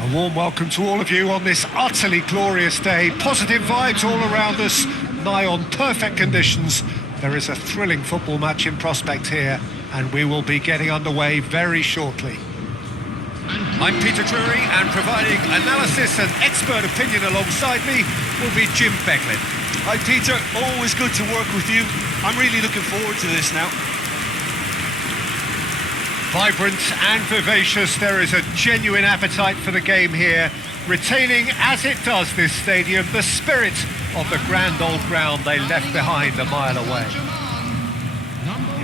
A warm welcome to all of you on this utterly glorious day. Positive vibes all around us, nigh on perfect conditions. There is a thrilling football match in prospect here, and we will be getting underway very shortly. I'm Peter Drury, and providing analysis and expert opinion alongside me will be Jim Becklin. Hi Peter, always good to work with you. I'm really looking forward to this now. Vibrant and vivacious, there is a genuine appetite for the game here, retaining, as it does this stadium, the spirit of the grand old ground they left behind a mile away.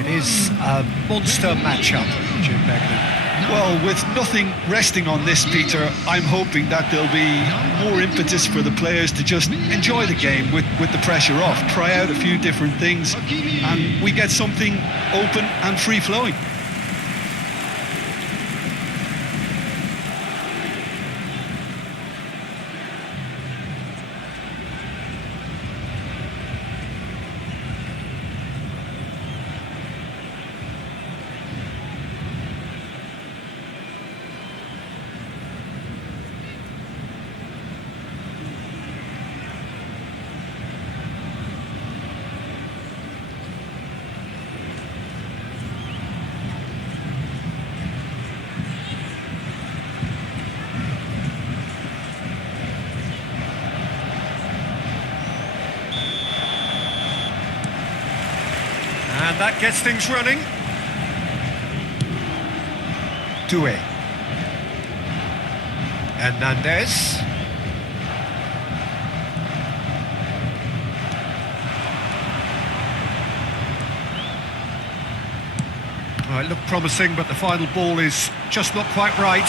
It is a monster matchup, Jim Becklin. Well, with nothing resting on this, Peter, I'm hoping that there'll be more impetus for the players to just enjoy the game with the pressure off, try out a few different things, and we get something open and free-flowing. And that gets things running. Doué. Hernandez. Oh, it looked promising, but the final ball is just not quite right.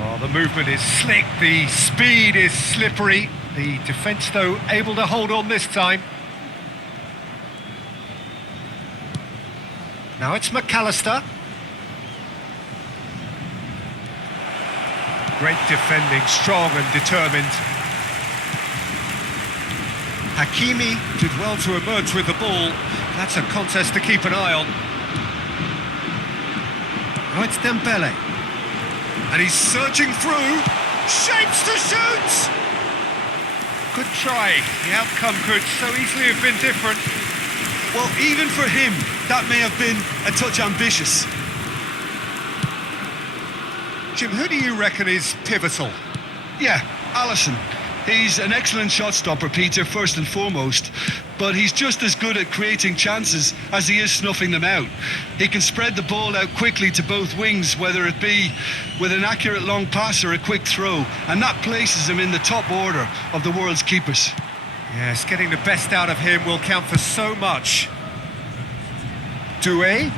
Oh, the movement is slick, the speed is slippery. The defence, though, able to hold on this time. Now it's McAllister. Great defending, strong and determined. Hakimi did well to emerge with the ball. That's a contest to keep an eye on. Now it's Dembele. And he's surging through. Shapes to shoot! Good try. The outcome could so easily have been different. Well, even for him, that may have been a touch ambitious. Jim, who do you reckon is pivotal? Yeah, Alisson. He's an excellent shot stopper, Peter, first and foremost, but he's just as good at creating chances as he is snuffing them out. He can spread the ball out quickly to both wings, whether it be with an accurate long pass or a quick throw, and that places him in the top order of the world's keepers. Yes, getting the best out of him will count for so much. Doué.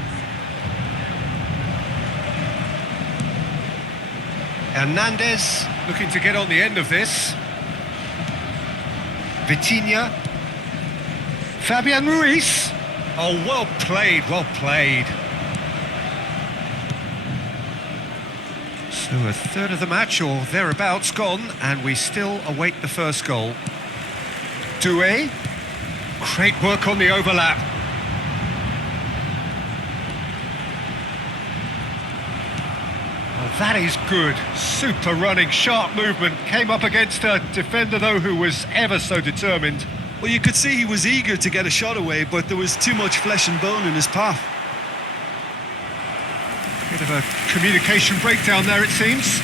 Hernandez looking to get on the end of this. Vitinha. Fabian Ruiz. Oh, well played, well played. So a third of the match or thereabouts gone, and we still await the first goal. Doué. Great work on the overlap. Oh, that is good. Super running, sharp movement. Came up against a defender, though, who was ever so determined. Well, you could see he was eager to get a shot away, but there was too much flesh and bone in his path. Bit of a communication breakdown there, it seems.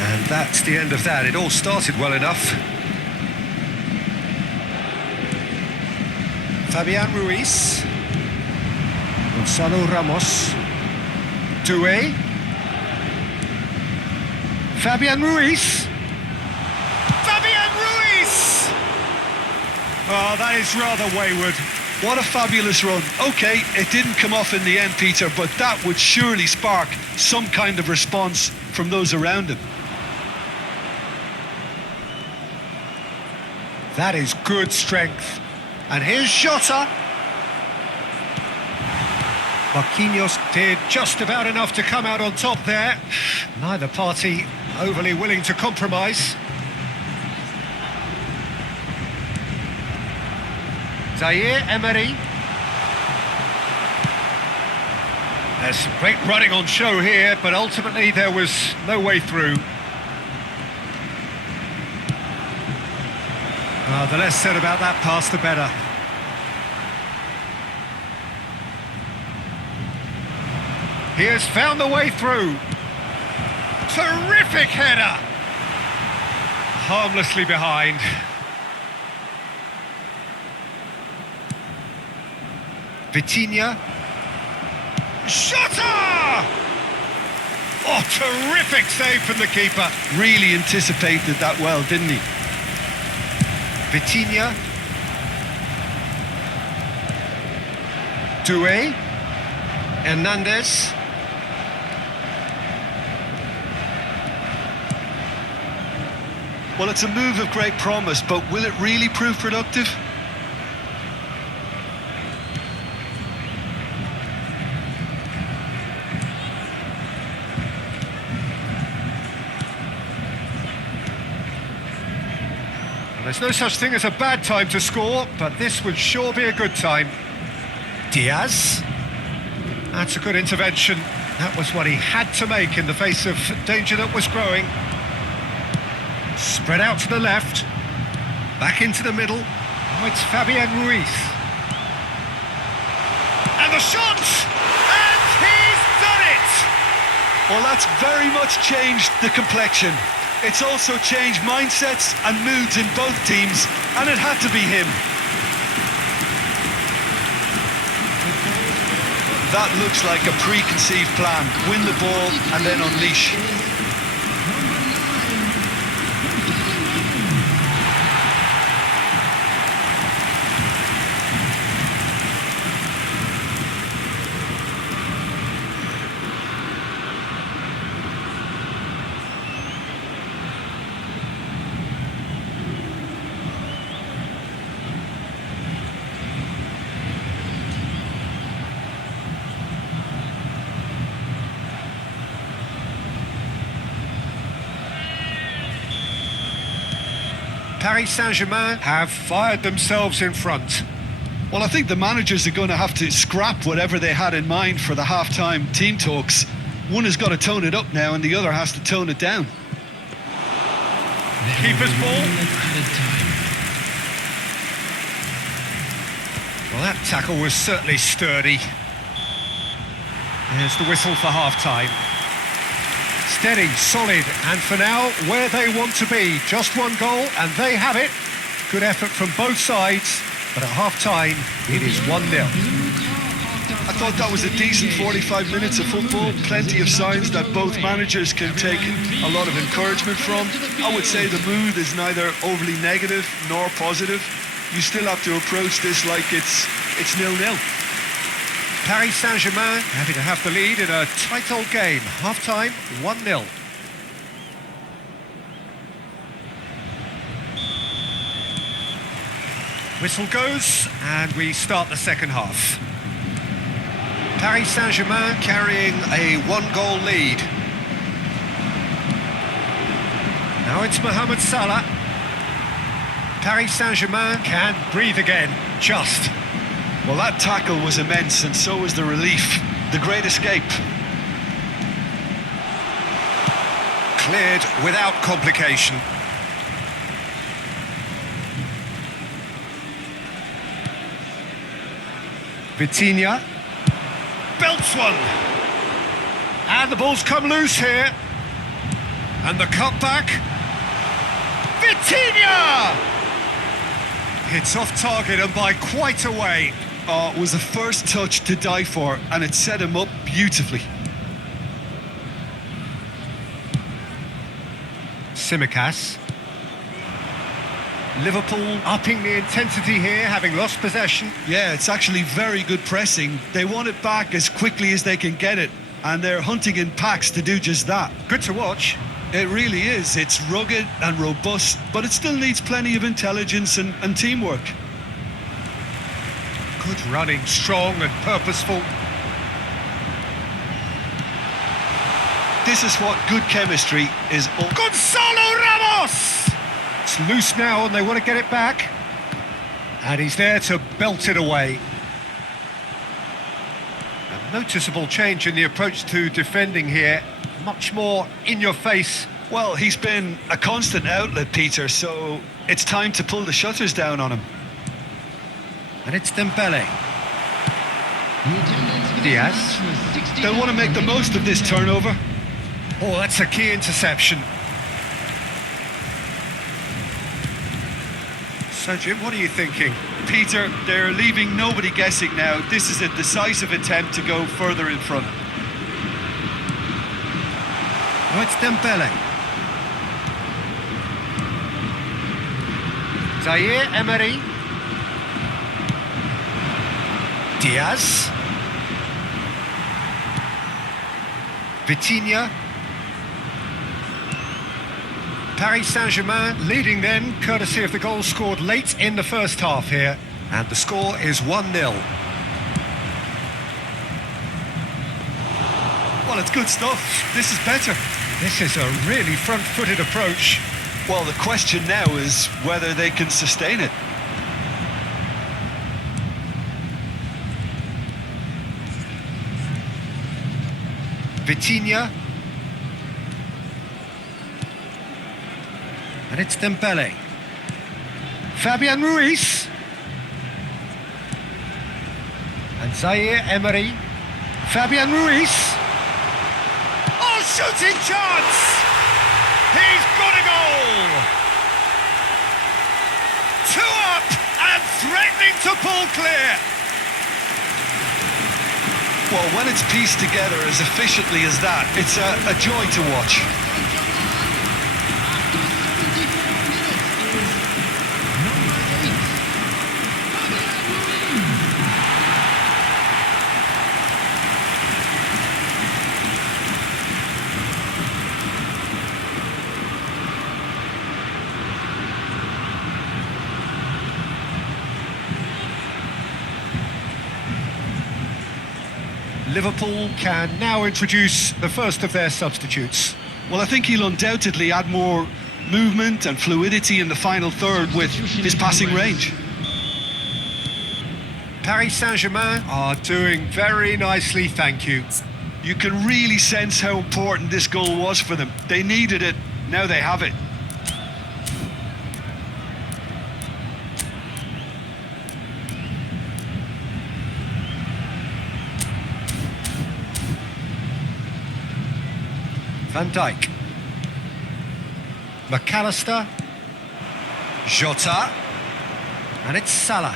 And that's the end of that. It all started well enough. Fabian Ruiz. Gonzalo Ramos. Doué. Fabian Ruiz. Fabian Ruiz! Oh, that is rather wayward. What a fabulous run. OK, it didn't come off in the end, Peter, but that would surely spark some kind of response from those around him. That is good strength. And here's Jota. Marquinhos did just about enough to come out on top there. Neither party overly willing to compromise. Zaire Emery. There's some great running on show here, but ultimately there was no way through. The less said about that pass, the better. He has found the way through. Terrific header! Harmlessly behind. Vitinha. Shotter! Oh, terrific save from the keeper. Really anticipated that well, didn't he? Vitinha. Doué. Hernandez. Well, it's a move of great promise, but will it really prove productive? There's no such thing as a bad time to score, but this would sure be a good time. Diaz. That's a good intervention. That was what he had to make in the face of danger that was growing. Spread out to the left. Back into the middle. Oh, it's Fabian Ruiz. And the shot! And he's done it! Well, that's very much changed the complexion. It's also changed mindsets and moods in both teams, and it had to be him. That looks like a preconceived plan. Win the ball and then unleash. Paris Saint-Germain have fired themselves in front. Well, I think the managers are going to have to scrap whatever they had in mind for the half-time team talks. One has got to tone it up now and the other has to tone it down. Keeper's ball. Well, that tackle was certainly sturdy. There's the whistle for half-time. Steady, solid, and for now, where they want to be. Just one goal, and they have it. Good effort from both sides, but at half-time, it is 1-0. I thought that was a decent 45 minutes of football. Plenty of signs that both managers can take a lot of encouragement from. I would say the mood is neither overly negative nor positive. You still have to approach this like it's 0-0. Paris Saint-Germain happy to have the lead in a tight old game. Half-time, 1-0. Whistle goes, and we start the second half. Paris Saint-Germain carrying a one-goal lead. Now it's Mohamed Salah. Paris Saint-Germain can breathe again, just. Well, that tackle was immense, and so was the relief. The great escape. Cleared without complication. Vitinha. Belts one. And the ball's come loose here. And the cutback. Vitinha! It's off target and by quite a way. Oh, it was the first touch to die for, and it set him up beautifully. Simicas. Liverpool upping the intensity here, having lost possession. Yeah, it's actually very good pressing. They want it back as quickly as they can get it, and they're hunting in packs to do just that. Good to watch. It really is. It's rugged and robust, but it still needs plenty of intelligence and teamwork. Good running, strong and purposeful. This is what good chemistry is all. Gonzalo Ramos! It's loose now and they want to get it back. And he's there to belt it away. A Noticeable change in the approach to defending here. Much more in your face. Well, he's been a constant outlet, Peter, so it's time to pull the shutters down on him. And it's Dembele. Diaz. They'll want to make the most of this turnover. Oh, that's a key interception. So, Jim, what are you thinking? Peter, they're leaving nobody guessing now. This is a decisive attempt to go further in front. Oh, it's Dembele. Zaire Emery. Diaz. Vitinha. Paris Saint-Germain leading then, courtesy of the goal scored late in the first half here. And the score is 1-0. Well, it's good stuff. This is better. This is a really front-footed approach. Well, the question now is whether they can sustain it. Vitinha. And it's Dembele. Fabian Ruiz. And Zaire Emery. Fabian Ruiz. Oh, shooting chance! He's got a goal! 2 up and threatening to pull clear. Well, when it's pieced together as efficiently as that, it's a joy to watch. Liverpool can now introduce the first of their substitutes. Well, I think he'll undoubtedly add more movement and fluidity in the final third with his passing range. Paris Saint-Germain are doing very nicely, thank you. You can really sense how important this goal was for them. They needed it, now they have it. Van Dijk. McAllister. Jota. And it's Salah.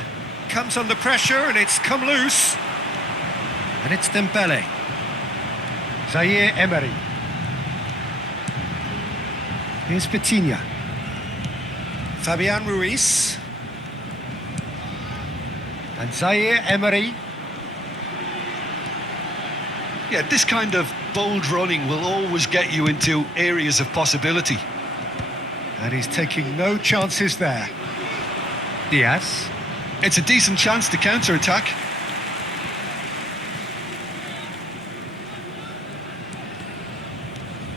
Comes under pressure and it's come loose. And it's Dembele. Zaire Emery. Here's Vitinha. Fabian Ruiz. And Zaire Emery. Yeah, this kind of bold running will always get you into areas of possibility. And he's taking no chances there. Diaz. It's a decent chance to counter-attack.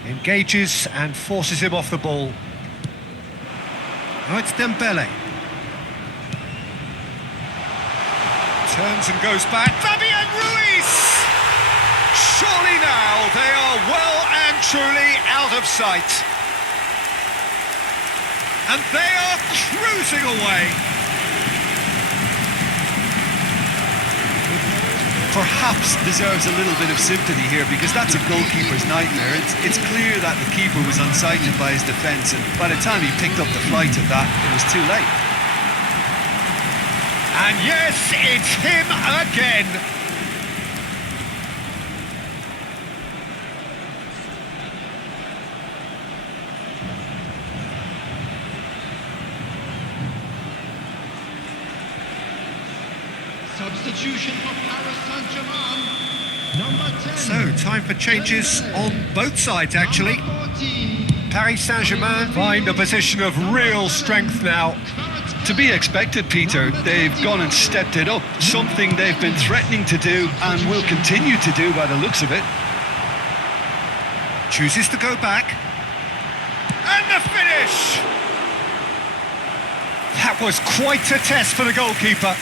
Engages and forces him off the ball. Now it's Dembele. Turns and goes back. Fabian Ruiz! Surely now they are well and truly out of sight. And they are cruising away. Perhaps deserves a little bit of sympathy here because that's a goalkeeper's nightmare. It's clear that the keeper was unsighted by his defence, and by the time he picked up the flight of that, it was too late. And yes, it's him again. Substitution for Paris Saint-Germain, number 10. So, time for changes on both sides, actually. Paris Saint-Germain find a position of real strength now. To be expected, Peter. They've gone and stepped it up. Something they've been threatening to do and will continue to do by the looks of it. Chooses to go back. And the finish! That was quite a test for the goalkeeper.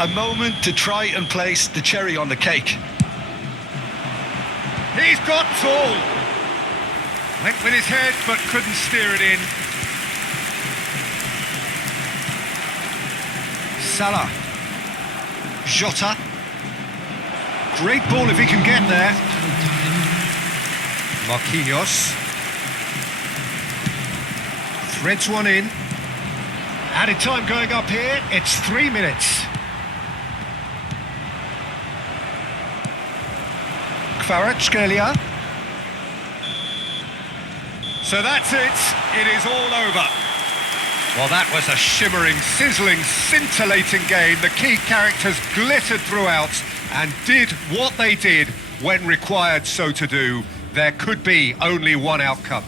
A moment to try and place the cherry on the cake. He's got all. Went with his head, but couldn't steer it in. Salah. Jota. Great ball if he can get there. Marquinhos. Threads one in. Added time going up here. It's 3 minutes. Kvaratskhelia. So that's it. It is all over. Well, that was a shimmering, sizzling, scintillating game. The key characters glittered throughout and did what they did when required so to do. There could be only one outcome.